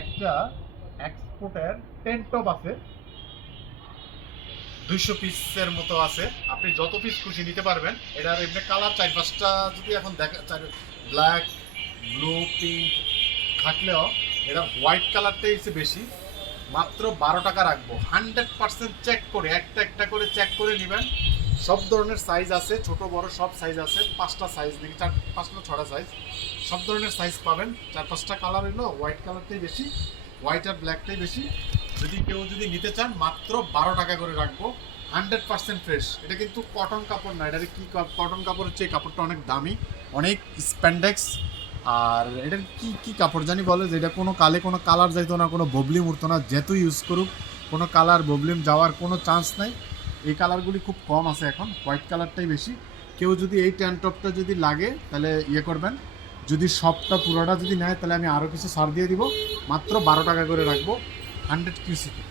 একটা এক্সপোর্টের টেন্টপ আছে, 200 পিসের মতো আছে। আপনি যত পিস খুশি নিতে পারবেন। এটার এমনি কালার 4-5টা যদি এখন দেখা, ব্ল্যাক, ব্লু, পিঙ্ক থাকলেও এটা হোয়াইট কালারটাই হচ্ছে বেশি। মাত্র 12 টাকা রাখবো। 100% চেক করে, একটা একটা করে চেক করে নেবেন। সব ধরনের সাইজ আছে, ছোট বড় সব সাইজ আছে। 5টা সাইজ নাকি 5 না 6টা সাইজ, সব ধরনের সাইজ পাবেন। 4-5টা কালার হইলো, হোয়াইট কালারটাই বেশি, হোয়াইট আর ব্ল্যাকটাই বেশি। যদি কেউ নিতে চান মাত্র 12 টাকা করে রাখবো। 100% ফ্রেশ। এটা কিন্তু কটন কাপড় না, এটা কি কটন কাপড়ের চেয়ে কাপড়টা অনেক দামি, অনেক স্প্যান্ডেক্স। আর এটার কি কি কাপড় জানি বলে, যে এটা কোনো কোনো কালার যাইতো না, কোনো ববলিম উঠতো না, যেত ইউজ করুক কোনো কালার ববলিম যাওয়ার কোনো চান্স নাই। এই কালারগুলি খুব কম আছে এখন, হোয়াইট কালারটাই বেশি। কেউ যদি এই ট্যান টপটা যদি লাগে তাহলে ইয়ে করবেন। যদি সবটা পুরোটা যদি নেয় তাহলে আমি আরও কিছু ছাড় দিয়ে দিব। মাত্র 12 টাকা করে রাখবো, 100 কিউসিকে।